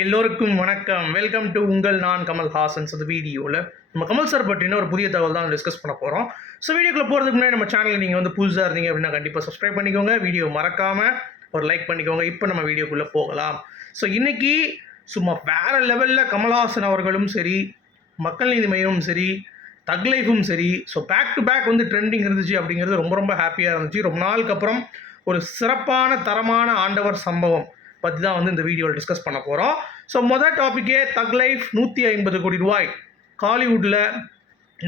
எல்லோருக்கும் வணக்கம். Welcome to உங்கள் நான் கமல் ஹாசன்ஸ். அந்த வீடியோவில் நம்ம கமல் சார் பற்றின ஒரு புதிய தகவல் தான் டிஸ்கஸ் பண்ண போகிறோம். ஸோ வீடியோக்குள்ளே போகிறதுக்கு முன்னாடி நம்ம சேனலில் நீங்கள் வந்து புதுசாக இருந்தீங்க அப்படின்னா கண்டிப்பாக சப்ஸ்கிரைப் பண்ணிக்கோங்க. வீடியோ மறக்காமல் ஒரு லைக் பண்ணிக்கோங்க. இப்போ நம்ம வீடியோக்குள்ளே போகலாம். ஸோ இன்றைக்கி சும்மா வேறு லெவலில் கமல்ஹாசன் அவர்களும் சரி, மக்கள் நீதி மையமும் சரி, தக் லைஃபும் சரி, ஸோ பேக் டு பேக் வந்து ட்ரெண்டிங் இருந்துச்சு அப்படிங்கிறது ரொம்ப ரொம்ப ஹாப்பியாக இருந்துச்சு. ரொம்ப நாளுக்கு அப்புறம் ஒரு சிறப்பான தரமான ஆண்டவர் சம்பவம் பற்றி தான் வந்து இந்த வீடியோவில் டிஸ்கஸ் பண்ண போகிறோம். ஸோ மொதல் டாப்பிக்கே தக் லைஃப் 150 கோடி ரூபாய் ஹாலிவுட்டில்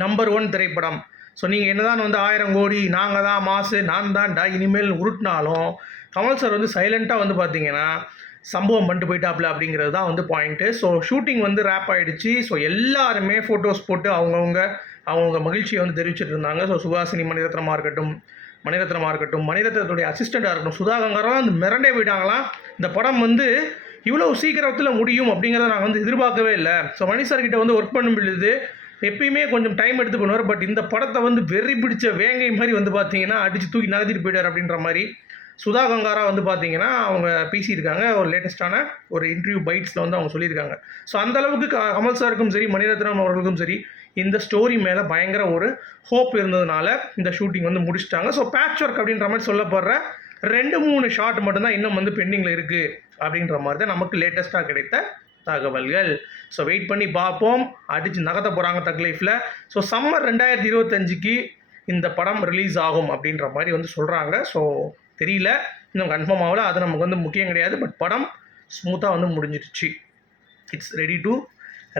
நம்பர் 1 திரைப்படம். ஸோ நீங்கள் என்ன தான் வந்து 1000 கோடி நாங்கள் தான் மாசு நான் தான்டா இனிமேல் உருட்டினாலும் கமல் சார் வந்து சைலண்ட்டாக வந்து பார்த்தீங்கன்னா சம்பவம் பண்ணிட்டு போயிட்டாப்ல அப்படிங்கிறது தான் வந்து பாயிண்ட்டு. ஸோ ஷூட்டிங் வந்து ரேப் ஆகிடுச்சு. ஸோ எல்லாருமே ஃபோட்டோஸ் போட்டு அவங்கவுங்க மகிழ்ச்சியை வந்து தெரிவிச்சிட்டு இருந்தாங்க. ஸோ சுஹாசினி மணிரத்னமாக இருக்கட்டும், மணிரத்னத்துடைய அசிஸ்டண்ட்டாக இருக்கட்டும், சுதா கங்காராம் வந்து மிரண்டே போயிட்டாங்களாம். இந்த படம் வந்து இவ்வளோ சீக்கிரத்தில் முடியும் அப்படிங்கிறத நாங்கள் வந்து எதிர்பார்க்கவே இல்லை. ஸோ மணி சார்கிட்ட வந்து ஒர்க் பண்ண முடியுது, எப்பயுமே கொஞ்சம் டைம் எடுத்து பண்ணுவார். பட் இந்த படத்தை வந்து வெறி பிடிச்ச வேங்கை மாதிரி வந்து பார்த்தீங்கன்னா அடித்து தூக்கி நகர்த்திட்டு போயிட்டார் அப்படின்ற மாதிரி சுதா கங்காரா வந்து பார்த்தீங்கன்னா அவங்க பேசியிருக்காங்க. ஒரு லேட்டஸ்ட்டான ஒரு இன்டர்வியூ பைட்ஸில் வந்து அவங்க சொல்லியிருக்காங்க. ஸோ அந்தளவுக்கு கமல் சாருக்கும் சரி, மணிரத்னம் அவர்களுக்கும் சரி இந்த ஸ்டோரி மேலே பயங்கர ஒரு ஹோப் இருந்ததுனால இந்த ஷூட்டிங் வந்து முடிச்சிட்டாங்க. ஸோ பேட்ச் ஒர்க் அப்படின்ற மாதிரி சொல்லப்படுற 2-3 ஷாட் மட்டும்தான் இன்னும் வந்து பெண்டிங்கில் இருக்குது அப்படின்ற மாதிரி தான் நமக்கு லேட்டஸ்ட்டாக கிடைத்த தகவல்கள். ஸோ வெயிட் பண்ணி பார்ப்போம். அடித்து நகர்த்த போகிறாங்க தக் லைஃப்பில். ஸோ சம்மர் 2025க்கு இந்த படம் ரிலீஸ் ஆகும் அப்படின்ற மாதிரி வந்து சொல்கிறாங்க. ஸோ தெரியல, இன்னும் கன்ஃபார்ம் ஆகல. அது நமக்கு வந்து முக்கியம் கிடையாது. பட் படம் ஸ்மூத்தாக வந்து முடிஞ்சிடுச்சு. இட்ஸ் ரெடி டு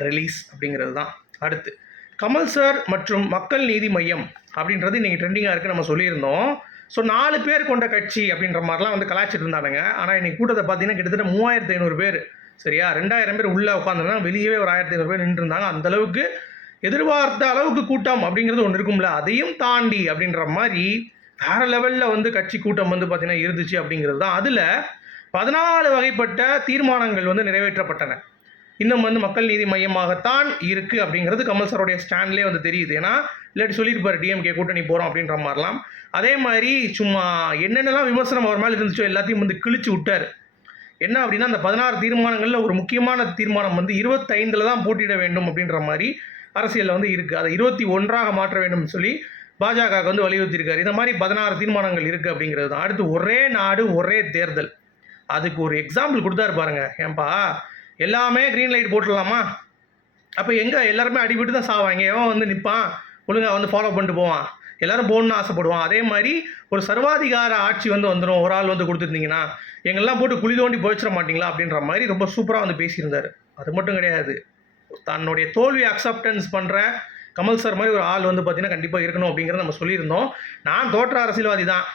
ரிலீஸ் அப்படிங்கிறது தான். அடுத்து கமல் சார் மற்றும் மக்கள் நீதி மையம் அப்படின்றது இன்றைக்கி ட்ரெண்டிங்காக இருக்குது நம்ம சொல்லியிருந்தோம். ஸோ 4 பேர் கொண்ட கட்சி அப்படின்ற மாதிரிலாம் வந்து கலாச்சிட்டு இருந்தானுங்க. ஆனால் இன்றைக்கி கூட்டத்தை பார்த்தீங்கன்னா கிட்டத்தட்ட 3500 பேர், சரியா? 2000 பேர் உள்ளே உட்காந்துருந்தாங்க, வெளியவே ஒரு 1500 பேர் நின்றுருந்தாங்க. அந்தளவுக்கு எதிர்பார்த்த அளவுக்கு கூட்டம் அப்படிங்கிறது ஒன்று இருக்கும்ல, அதையும் தாண்டி அப்படின்ற மாதிரி வேறு லெவலில் வந்து கட்சி கூட்டம் வந்து பார்த்திங்கன்னா இருந்துச்சு அப்படிங்கிறது தான். அதில் 14 வகைப்பட்ட தீர்மானங்கள் வந்து நிறைவேற்றப்பட்டன. இன்னும் வந்து மக்கள் நீதி மையமாகத்தான் இருக்குது அப்படிங்கிறது கமல் சாரோடைய ஸ்டாண்ட்லேயே வந்து தெரியுது. ஏன்னா இல்லாட்டி சொல்லியிருப்பார் டிஎம்கே கூட்டணி போகிறோம் அப்படின்ற மாதிரிலாம். அதே மாதிரி சும்மா என்னென்னலாம் விமர்சனம் அவர் மேலே இருந்துச்சோ எல்லாத்தையும் வந்து கிழிச்சு விட்டார். என்ன அப்படின்னா, அந்த 16 தீர்மானங்களில் ஒரு முக்கியமான தீர்மானம் வந்து 25 தான் போட்டியிட வேண்டும் அப்படின்ற மாதிரி அரசியலில் வந்து இருக்குது. அதை 21ஆக மாற்ற வேண்டும்னு சொல்லி பாஜகவுக்கு வந்து வலியுறுத்தியிருக்காரு. இந்த மாதிரி 16 தீர்மானங்கள் இருக்குது அப்படிங்கிறது தான். அடுத்து ஒரே நாடு ஒரே தேர்தல், அதுக்கு ஒரு எக்ஸாம்பிள் கொடுத்தாரு பாருங்க. ஏன்பா எல்லாமே க்ரீன் லைட் போட்டுடலாமா? அப்போ எங்கே எல்லாருமே அடிபட்டு தான் சாவாங்க. எவன் வந்து நிற்பான் ஒழுங்காக வந்து ஃபாலோ பண்ணிட்டு போவான்? எல்லோரும் போகணுன்னு ஆசைப்படுவான். அதே மாதிரி ஒரு சர்வாதிகார ஆட்சி வந்து வந்துடும். ஒரு ஆள் வந்து கொடுத்துருந்தீங்கன்னா எங்கெல்லாம் போட்டு குழி தோண்டி போயிச்சிட மாட்டிங்களா அப்படின்ற மாதிரி ரொம்ப சூப்பராக வந்து பேசியிருந்தார். அது மட்டும் கிடையாது, தன்னுடைய தோல்வி அக்செப்டன்ஸ் பண்ணுற கமல் சார் மாதிரி ஒரு ஆள் வந்து பார்த்திங்கன்னா கண்டிப்பாக இருக்கணும் அப்படிங்கிறத நம்ம சொல்லியிருந்தோம். நான் தோற்ற அரசியல்வாதி தான்,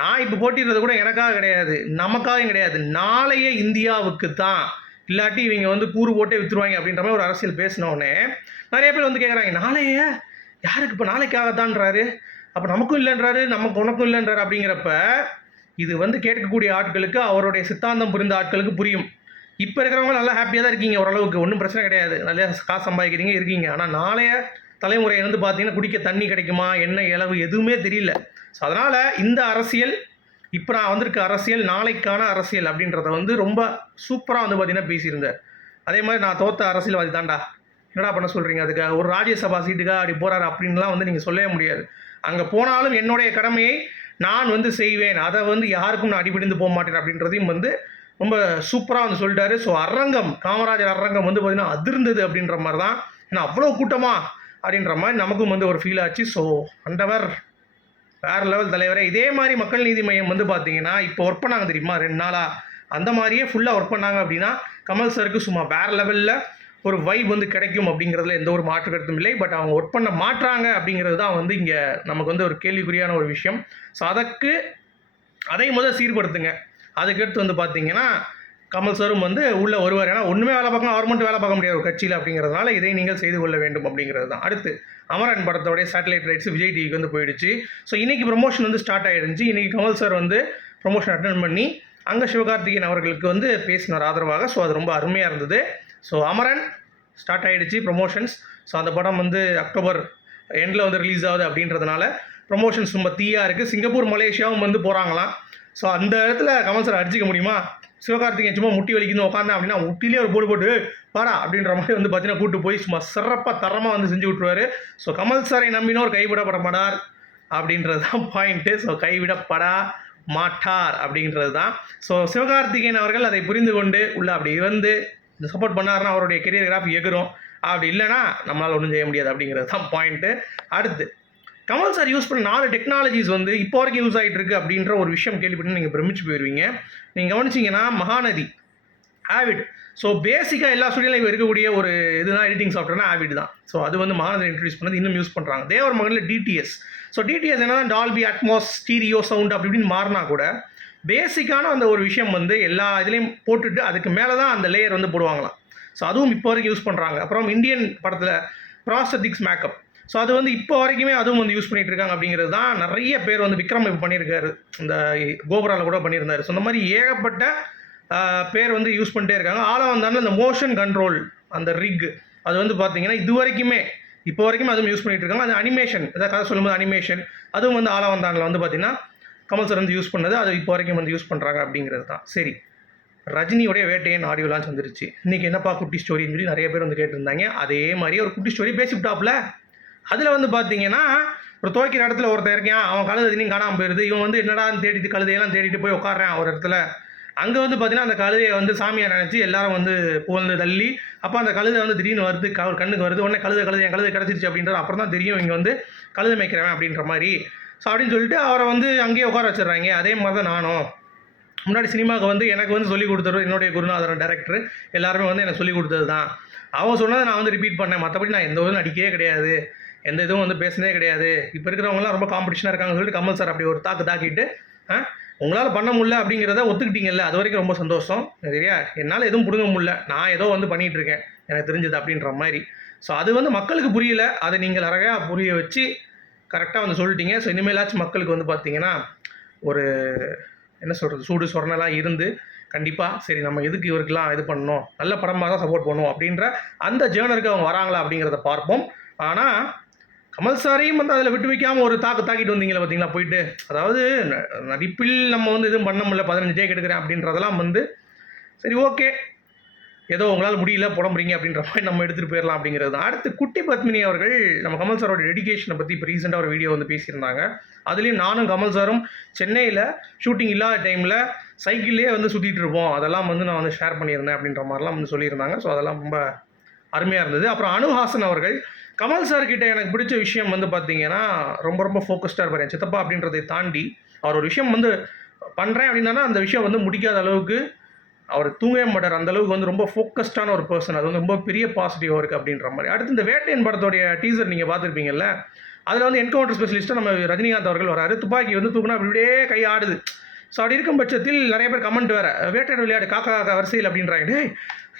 நான் இப்போ போட்டிடுறது கூட எனக்காக கிடையாது, நமக்காகவும் கிடையாது, நாளைய இந்தியாவுக்கு தான், இல்லாட்டி இவங்க வந்து கூறு போட்டே விற்றுருவாங்க அப்படின்ற மாதிரி ஒரு அரசியல் பேசினோடனே நிறைய பேர் வந்து கேட்குறாங்க, நாளைய யாருக்கு இப்போ நாளைக்காகத்தான்றாரு, அப்போ நமக்கும் இல்லைன்றாரு, உனக்கும் இல்லைன்றாரு. அப்படிங்கிறப்ப இது வந்து கேட்கக்கூடிய ஆட்களுக்கு, அவருடைய சித்தாந்தம் புரிந்த ஆட்களுக்கு புரியும். இப்போ இருக்கிறவங்க நல்லா ஹாப்பியாக தான் இருக்கீங்க, ஓரளவுக்கு ஒன்றும் பிரச்சனை கிடையாது, நல்லா காசு சம்பாதிக்கிறீங்க இருக்கீங்க. ஆனால் நாளைய தலைமுறை வந்து பார்த்திங்கன்னா குடிக்க தண்ணி கிடைக்குமா, என்ன இளவு எதுவுமே தெரியல. ஸோ அதனால் இந்த அரசியல், இப்போ நான் வந்திருக்க அரசியல் நாளைக்கான அரசியல் அப்படின்றத வந்து ரொம்ப சூப்பராக வந்து பார்த்திங்கன்னா பேசியிருந்தார். அதே மாதிரி நான் தோற்ற அரசியல்வாதி தாண்டா, என்னடா பண்ண சொல்கிறீங்க, அதுக்காக ஒரு ராஜ்யசபா சீட்டுக்காக அப்படி போகிறாரு அப்படின்லாம் வந்து நீங்கள் சொல்லவே முடியாது. அங்கே போனாலும் என்னுடைய கடமையை நான் வந்து செய்வேன், அதை வந்து யாருக்கும் நான் அடிபிடிந்து போக மாட்டேன் அப்படின்றதையும் வந்து ரொம்ப சூப்பராக வந்து சொல்லிட்டாரு. ஸோ அரங்கம், காமராஜர் அரங்கம் வந்து பார்த்திங்கன்னா அதிர்ந்தது அப்படின்ற மாதிரி தான். ஏன்னா அவ்வளோ கூட்டமா அப்படின்ற மாதிரி நமக்கும் வந்து ஒரு ஃபீல் ஆச்சு. ஸோ அண்டவர் வேறு லெவல் தலைவரே. இதே மாதிரி மக்கள் நீதி மையம் வந்து பார்த்தீங்கன்னா இப்போ ஒர்க் பண்ணாங்க தெரியுமா 2 நாளாக, அந்த மாதிரியே ஃபுல்லாக ஒர்க் பண்ணாங்க அப்படின்னா கமல் சாருக்கு சும்மா வேறு லெவலில் ஒரு வைப் வந்து கிடைக்கும் அப்படிங்கிறதுல எந்த ஒரு மாற்று கருத்தும் இல்லை. பட் அவங்க ஒர்க் பண்ண மாட்டுறாங்க அப்படிங்கிறது தான் வந்து இங்கே நமக்கு வந்து ஒரு கேள்விக்குறியான ஒரு விஷயம். ஸோ அதை முதல் சீர்படுத்துங்க. அதுக்கடுத்து வந்து பார்த்தீங்கன்னா கமல் சாரும் வந்து உள்ளே வருவார். ஏன்னா ஒன்றுமே வேலை பார்க்கலாம், அவர் மட்டும் வேலை பார்க்க முடியாது ஒரு கட்சியில் அப்படிங்கிறதுனால இதை நீங்கள் செய்து கொள்ள வேண்டும் அப்படிங்கிறது தான். அடுத்து அமரன் படத்தோடைய சேட்டலைட் ரைட்ஸ் விஜய் டிவிக்கு வந்து போயிடுச்சு. ஸோ இன்றைக்கி ப்ரொமோஷன் வந்து ஸ்டார்ட் ஆகிடுச்சு. இன்றைக்கி கமல் சார் வந்து ப்ரொமோஷன் அட்டன் பண்ணி அங்கே சிவகார்த்திகேயன் அவர்களுக்கு வந்து பேசினார் ஆதரவாக. ஸோ அது ரொம்ப அருமையாக இருந்தது. ஸோ அமரன் ஸ்டார்ட் ஆகிடுச்சு ப்ரொமோஷன்ஸ். ஸோ அந்த படம் வந்து அக்டோபர் எண்டில் வந்து ரிலீஸ் ஆகுது அப்படின்றதுனால ப்ரொமோஷன்ஸ் ரொம்ப தீயாக இருக்குது. சிங்கப்பூர் மலேசியாவும் வந்து போகிறாங்களாம். ஸோ அந்த இடத்துல கமல் சார் அடிச்சிக்க முடியுமா? சிவகார்த்திகேயன் சும்மா முட்டி வலிக்குன்னு உட்காந்தேன் அப்படின்னா முட்டிலே ஒரு போடு போட்டு பாடா அப்படின்ற மாதிரி வந்து பார்த்தீங்கன்னா கூட்டு போய் சும்மா சிறப்பாக தரமாக வந்து செஞ்சு விட்ருவாரு. ஸோ கமல் சாரை நம்பினோர் கைவிடப்பட மாட்டார் அப்படின்றது தான் பாயிண்ட்டு. ஸோ கைவிடப்படா மாட்டார் அப்படின்றது தான். ஸோ சிவகார்த்திகேயன் அவர்கள் அதை புரிந்து கொண்டு உள்ள அப்படி வந்து இந்த சப்போர்ட் பண்ணாருன்னா அவருடைய கெரியர் கிராஃப் எகிரும். அப்படி இல்லைனா நம்மளால் ஒன்றும் செய்ய முடியாது அப்படிங்கிறது தான் பாயிண்ட்டு. அடுத்து கமல் சார் யூஸ் பண்ண 4 டெக்னாலஜிஸ் வந்து இப்போ வரைக்கும் யூஸ் ஆகிட்டு இருக்குது அப்படின்ற ஒரு விஷயம் கேள்விப்பட்டு நீங்கள் பிரமிச்சு போயிடுவீங்க. நீங்கள் கவனிச்சிங்கன்னா மகாநதி, ஆவிட். ஸோ பேசிக்காக எல்லா ஸ்டுடியோலையும் இருக்கக்கூடிய ஒரு இதுதான் எடிட்டிங் சாஃப்ட்வேர்னா ஆவிட் தான். ஸோ அது வந்து மகாநதி இன்ட்ரடியூஸ் பண்ணது இன்னும் யூஸ் பண்ணுறாங்க. தேவர் மகனில் டிடிஎஸ். ஸோ டிடிஎஸ் என்னன்னா டால்பி அட்மாஸ் ஸ்டீரியோ சவுண்ட் அப்படி இப்படின்னு மாறினா கூட பேசிக்கான அந்த ஒரு விஷயம் வந்து எல்லா இதுலேயும் போட்டுட்டு அதுக்கு மேலே தான் அந்த லேயர் வந்து போடுவாங்களாம். ஸோ அதுவும் இப்போ வரைக்கும் யூஸ் பண்ணுறாங்க. அப்புறம் இந்தியன் படத்தில் ப்ராஸ்தட்டிக்ஸ் மேக்கப். ஸோ அது வந்து இப்போ வரைக்குமே அதுவும் வந்து யூஸ் பண்ணிகிட்டு இருக்காங்க அப்படிங்கிறது தான் நிறைய பேர் வந்து விக்ரம் இப்போ பண்ணியிருக்காரு, இந்த கோபுராவில் கூட பண்ணியிருந்தார். ஸோ இந்த மாதிரி ஏகப்பட்ட பேர் வந்து யூஸ் பண்ணிட்டே இருக்காங்க. ஆளாக வந்தாலும் இந்த மோஷன் கண்ட்ரோல் அந்த ரிக் அது வந்து பார்த்தீங்கன்னா இது வரைக்குமே இப்போ வரைக்கும் அதுவும் யூஸ் பண்ணிகிட்டு இருக்காங்க. அது அனிமேஷன், ஏதாவது கதை சொல்லும்போது அனிமேஷன் அதுவும் வந்து ஆளாக வந்தாண்டில் வந்து பார்த்தீங்கன்னா கமல் சார் வந்து யூஸ் பண்ணது அது இப்போ வரைக்கும் வந்து யூஸ் பண்ணுறாங்க அப்படிங்கிறது தான். சரி, ரஜினியோடைய வேட்டையன் ஆடியோ லான்ச் வந்துருச்சு. இன்றைக்கி என்னப்பா குட்டி ஸ்டோரின்னு சொல்லி நிறைய பேர் வந்து கேட்டிருந்தாங்க. அதே மாதிரி ஒரு குட்டி ஸ்டோரி பேசிவிட்டாப்ல. அதில் வந்து பார்த்தீங்கன்னா ஒரு துவைக்கிற இடத்துல ஒருத்தர் இருக்கான், அவன் கழுதை தினையும் காணாமல் போயிடுது. இவன் வந்து என்னடான்னு தேடிட்டு கழுதையெல்லாம் தேடிட்டு போய் உட்காடுறான் ஒரு இடத்துல. அங்கே வந்து பார்த்தீங்கன்னா அந்த கழுதையை வந்து சாமியை நினச்சி எல்லாரும் வந்து புகழ்ந்து தள்ளி, அப்போ அந்த கழுதை வந்து திடீர்னு வருது, கண்ணுக்கு வருது. உடனே கழுதை என் கழுதை கிடச்சிருச்சு அப்படின்றது அப்புறம் தான் தெரியும் இங்கே வந்து கழுதை மேய்க்கிறவன் அப்படின்ற மாதிரி. ஸோ அப்படின்னு சொல்லிட்டு அவரை வந்து அங்கேயே உட்கார வச்சிடுறாங்க. அதே மாதிரி தான் நானும் முன்னாடி சினிமாவுக்கு வந்து எனக்கு வந்து சொல்லிக் கொடுத்தது என்னுடைய குருநாதர் டைரக்டர் எல்லாருமே வந்து எனக்கு சொல்லிக் கொடுத்தது தான். அவன் சொன்னதை நான் வந்து ரிப்பீட் பண்ணேன். மற்றபடி நான் எந்த இதுவும் நடிக்கவே கிடையாது, எந்த இதுவும் வந்து பேசினே கிடையாது. இப்போ இருக்கிறவங்களாம் ரொம்ப காம்படிஷனாக இருக்காங்கன்னு சொல்லிட்டு கமல் சார் அப்படி ஒரு தாக்கிட்டு உங்களால் பண்ண முடியல அப்படிங்கிறத ஒத்துக்கிட்டீங்கல்ல, அது வரைக்கும் ரொம்ப சந்தோஷம். சரியா, என்னால் எதுவும் பிடுங்க முடியல, நான் ஏதோ வந்து பண்ணிகிட்டு இருக்கேன் எனக்கு தெரிஞ்சது அப்படின்ற மாதிரி. ஸோ அது வந்து மக்களுக்கு புரியல, அதை நீங்கள் அழகாக புரிய வச்சு கரெக்டாக வந்து சொல்லிட்டீங்க. ஸோ இனிமேலாச்சும் மக்களுக்கு வந்து பார்த்தீங்கன்னா ஒரு என்ன சொல்கிறது சூடு சொரணெல்லாம் இருந்து கண்டிப்பாக சரி நம்ம எதுக்கு இவருக்கெல்லாம் இது பண்ணணும், நல்ல படமாக தான் சப்போர்ட் பண்ணுவோம் அப்படின்ற அந்த ஜேர்னருக்கு அவங்க வராங்களா அப்படிங்கிறத பார்ப்போம். ஆனால் கமல் சாரையும் வந்து அதில் விட்டு வைக்காமல் ஒரு தாக்கிட்டு வந்தீங்களா பார்த்தீங்களா போயிட்டு. அதாவது நடிப்பில் நம்ம வந்து எதுவும் பண்ண முடியல, 15 டேக் எடுக்கிறேன் அப்படின்றதெல்லாம் வந்து சரி ஓகே, ஏதோ உங்களால் முடியல புலம்புறீங்க அப்படின்ற மாதிரி நம்ம எடுத்துகிட்டு போயிடலாம் அப்படிங்கிறது தான். அடுத்து குட்டி பத்மினி அவர்கள் நம்ம கமல் சாரோட டெடிகேஷனை பற்றி இப்போ ரீசெண்டாக ஒரு வீடியோ வந்து பேசியிருந்தாங்க. அதுலேயும் நானும் கமல் சாரும் சென்னையில் ஷூட்டிங் இல்லாத டைமில் சைக்கிள்லேயே வந்து சுற்றிட்டு இருப்போம், அதெல்லாம் வந்து நான் வந்து ஷேர் பண்ணியிருந்தேன் அப்படின்ற மாதிரிலாம் வந்து சொல்லியிருந்தாங்க. ஸோ அதெல்லாம் ரொம்ப அருமையாக இருந்தது. அப்புறம் அனுஹாசன் அவர்கள் கமல் சார்கிட்ட எனக்கு பிடிச்ச விஷயம் வந்து பார்த்தீங்கன்னா ரொம்ப ரொம்ப ஃபோக்கஸ்டாக இருப்பார். என் சித்தப்பா அப்படின்றதை தாண்டி அவர் ஒரு விஷயம் வந்து பண்ணுறேன் அப்படின்னா அந்த விஷயம் வந்து முடிக்காத அளவுக்கு அவர் தூங்கவே மாட்டார். அந்தளவுக்கு வந்து ரொம்ப ஃபோக்கஸ்டான ஒரு பர்சன். அது வந்து ரொம்ப பெரிய பாசிட்டிவாக இருக்குது அப்படின்ற மாதிரி. அடுத்து இந்த வேட்டையன் படத்தோடைய டீசர் நீங்கள் பார்த்துருப்பீங்கல்ல, அதில் வந்து என்கவுண்டர் ஸ்பெஷலிஸ்ட்டாக நம்ம ரஜினிகாந்த் அவர்கள் வராரு. துப்பாக்கி வந்து தூக்குனா அப்படியே கை ஆடுது. ஸோ அப்படி இருக்கும் பட்சத்தில் நிறைய பேர் கமெண்ட் வேறு, வேட்டையாடு விளையாடு காக்கா வரிசையில் அப்படின்றாங்க. டே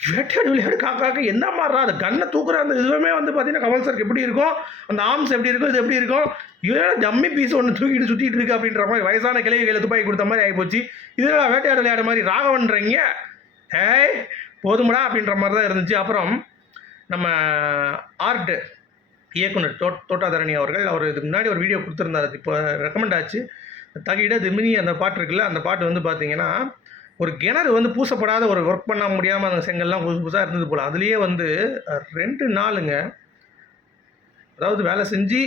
வேட்டையாடு விளையாடு காக்காக்கு என்ன மாறா, அந்த கண்ணை தூக்குற அந்த இதுவுமே வந்து பார்த்தீங்கன்னா கமல் சாருக்கு எப்படி இருக்கும், அந்த ஆர்ம்ஸ் எப்படி இருக்கும், இது எப்படி இருக்கும், இதெல்லாம் ஜம்மி பீஸ் ஒன்று தூக்கிட்டு சுற்றிட்டு இருக்கு அப்படின்ற மாதிரி வயசான கிளவி கையில் துப்பாக்கி கொடுத்த மாதிரி ஆகிப்போச்சு. இதெல்லாம் வேட்டையாடு விளையாடு மாதிரி ராகவன்றீங்க, ஏய் போதுமடா அப்படின்ற மாதிரி தான் இருந்துச்சு. அப்புறம் நம்ம ஆர்ட் இயக்குனர் தோட்டாதரணி அவர்கள் அவர் இதுக்கு முன்னாடி ஒரு வீடியோ கொடுத்துருந்தார், இப்போ ரெக்கமெண்ட் ஆச்சு. தகிட திமினி அந்த பாட்டு இருக்குல்ல, அந்த பாட்டு வந்து பார்த்தீங்கன்னா ஒரு கிணறு வந்து பூசப்படாத ஒரு ஒர்க் பண்ண முடியாமல் அந்த செங்கல்லாம் புதுசாக இருந்தது போல். அதுலேயே வந்து 2 நாளுங்க, அதாவது வேலை செஞ்சு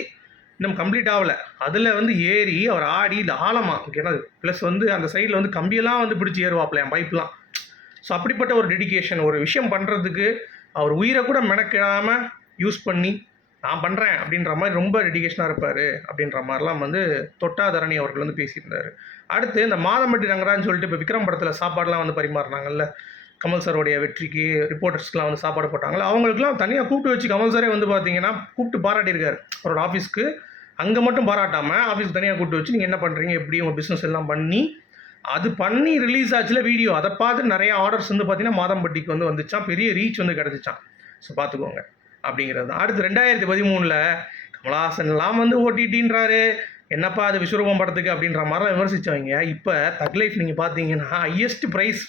இன்னும் கம்ப்ளீட் ஆகலை, அதில் வந்து ஏறி அவர் ஆடி இது ஆழமாக கிணறு ப்ளஸ் வந்து அந்த சைடில் வந்து கம்பியெல்லாம் வந்து பிடிச்சி ஏறுவாப்பில் என் பைப்லாம். ஸோ அப்படிப்பட்ட ஒரு டெடிகேஷன், ஒரு விஷயம் பண்ணுறதுக்கு அவர் உயிரை கூட மெனக்கிடாமல் யூஸ் பண்ணி நான் பண்ணுறேன் அப்படின்ற மாதிரி ரொம்ப டெடிகேஷனாக இருப்பார் அப்படின்ற மாதிரிலாம் வந்து தொட்டாதரணி அவர்கள் வந்து பேசியிருந்தார். அடுத்து இந்த மாதம்பட்டி ரங்கராஜ்னு சொல்லிட்டு இப்போ விக்ரம் படத்தில் சாப்பாடெலாம் வந்து பரிமாறினாங்கல்ல, கமல் சாரோடைய வெற்றிக்கு ரிப்போர்ட்டர்ஸ்க்கெலாம் வந்து சாப்பாடு போட்டாங்களா, அவங்களுக்குலாம் தனியாக கூப்பிட்டு வச்சு கமல் சாரே வந்து பார்த்தீங்கன்னா கூப்பிட்டு பாராட்டியிருக்காரு அவரோட ஆஃபீஸ்க்கு. அங்கே மட்டும் பாராட்டாமல் ஆஃபீஸ்க்கு தனியாக கூப்பிட்டு வச்சு நீங்கள் என்ன பண்ணுறீங்க, எப்படி உங்கள் பிஸ்னஸ் எல்லாம் பண்ணி அது பண்ணி ரிலீஸ் ஆச்சுல வீடியோ, அதை பார்த்து நிறைய ஆர்டர்ஸ் வந்து பார்த்தீங்கன்னா மாதம்பட்டிக்கு வந்து வந்துச்சான், பெரிய ரீச் வந்து கிடச்சிச்சான். ஸோ பார்த்துக்கோங்க அப்படிங்கிறது தான். அடுத்து 2013 கமல்ஹாசன்லாம் வந்து ஓடிடின்றாரு, என்னப்பா அது விஸ்வரூபம் படத்துக்கு அப்படின்ற மாதிரிலாம் விமர்சித்தவங்க இப்போ தக் லைஃப் நீங்கள் பார்த்தீங்கன்னா ஹையஸ்ட் ப்ரைஸ்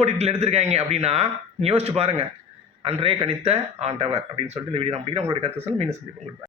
ஓடிடியில் எடுத்திருக்காங்க அப்படின்னா யோசிச்சு பாருங்கள். அன்றே கணித்த ஆண்டவர் அப்படின்னு சொல்லிட்டு இந்த வீடியோ நான் முடிக்கிறேன். உங்களுடைய கருத்து சொல்ல மீண்டும் சந்திப்போம்.